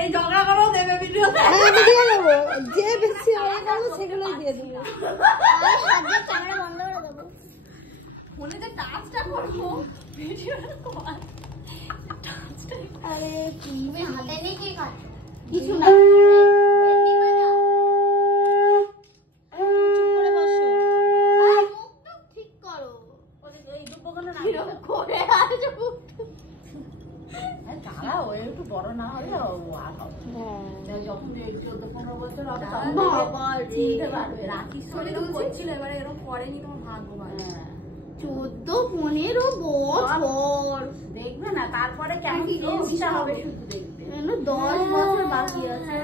এই ঝগড়া করো দেবে ভিডিওতে। হ্যাঁ ভিডিও দেবো, যে বেশি হয়ে গেল সেগুলোই দিয়ে দেবো। আমি হাতে ক্যামেরা বন্ধ করে দেবো। ফোনে যে টাচটা করবো ভিডিওটা কর। আরে তুমি হাতে নিয়ে কি খাচ্ছ? কিছু না। ভেন্ডি ভাজা। চুপ করে বসো। ভাই মুখটা ঠিক করো। এই দুপুরবেলা না এরকম করে আসো। দাঁড়াও, একটু বড় না হলে আর হবে। যখন 14-15 বছর হবে তখন বাবা রে। চিনতে পারবে। রাখির সঙ্গে এরকম করছিল, এবারে এরকম করেনি, তোমার ভাগ্য ভালো। 14-15 বছর। দেখবে না তারপরে কেমন ইচ্ছা হবে শুধু দেখতে। 10 বছর বাকি আছে।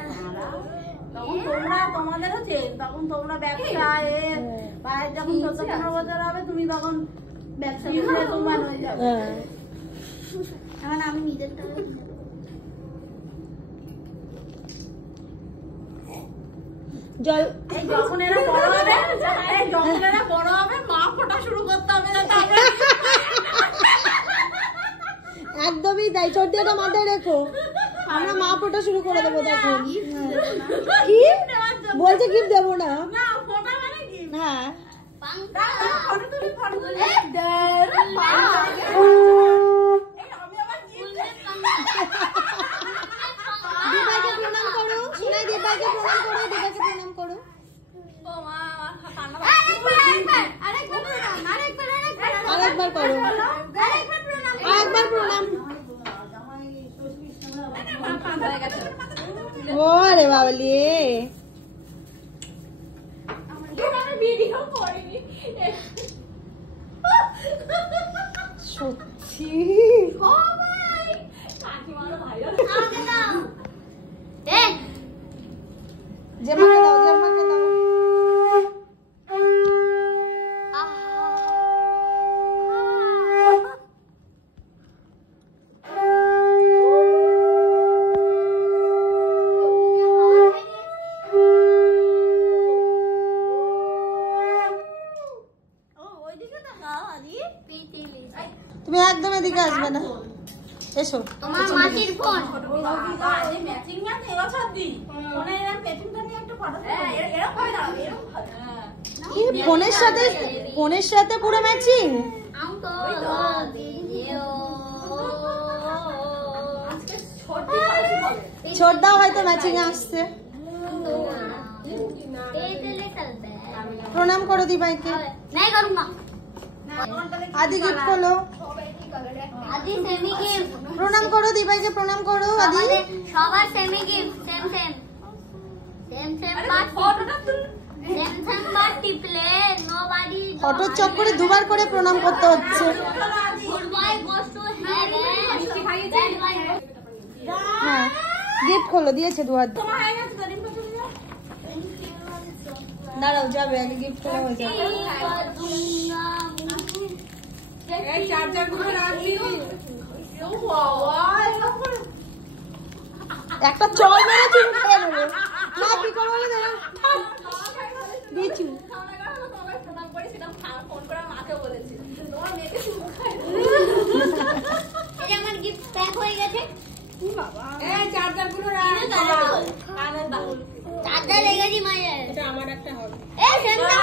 তখন তোমরা তোমাদেরও চেন, তখন তোমরা ব্যবসায় যখন 14-15 বছর হবে তুমি তখন ব্যবসা তোমার হয়ে যাবে। এখন আমি নিজের টাকা জল এই যখন এরা বড় হবে মা ফোটা শুরু করতে হবে যাতে আমরা একদমই তাই, চর্দিটা মাথায় রেখো। আমরা মা ফোটা শুরু করে দেবো তখন। কি বলছে গিফট দেবো না? না ফোটা মানে কি? হ্যাঁ ফটো তুলি দিবাকে প্রণাম করো, সোনাই দিবাকে প্রণাম করো, দিবাকে প্রণাম করো। ও মা কান্না আরেকবার করো, আরেকবার প্রণাম। ওরে বাবলি ভিডিও করিনি সত্যি। কাকিমারও ভাই আমাকে দাও। জেমাকে দাও, জেমাকে দাও। তুমি একদম এদিকে আসবে না, এসো। তোমার মাটির ফোন। ম্যাচিং ম্যাচ এবছর দি ফোনে এরকম পেছনটা নিয়ে একটা ফটো এরকম ভাবে দাও, এরকম ভাবে। কি ফোনের সাথে পুরো ম্যাচিং? আমকো দিও। আজকে ছোটি পালন হবে। ছোটদাও হয়তো ম্যাচিং এ আসছে। প্রণাম করো দিবাইকে। नहीं करूंगा। আদি গিফট করো, आदि सेमी गिफ्ट। প্রণাম করো দিবাইকে, প্রণাম করো আদি। সবার সেমি গিফট। সেম বাট ফটোটা তুল। সেম বাট টিপলে নোবডি। ফটোর চক্করে দুবার করে প্রণাম করতে হচ্ছে। Good bye goes to heaven. হ্যাঁ গিফট খোলো, দিয়েছে দু হাত। তোমার হয়ে গেছে তো রিমটা চলে যাও। দাঁড়াও যাবে, আগে গিফট খোলা হয়ে যাবে। এই চার্জারগুলো রাখবি। ও বাবা এরকম করে একটা চল মেরে চুপ করে নেবো। মা কি করবো বলে দেখো দিয়েছি। প্রণাম করে সেটা ফোন করে মাকে বলেছি তোমার মেয়েকে চুপ খায়। এই আমার গিফট প্যাক হয়ে গেছে। এই চার্জারগুলো রাখ। কানে দাও। চার্জার লেগেছি মায়ের। এটা আমার একটা হবে। এই সেমটা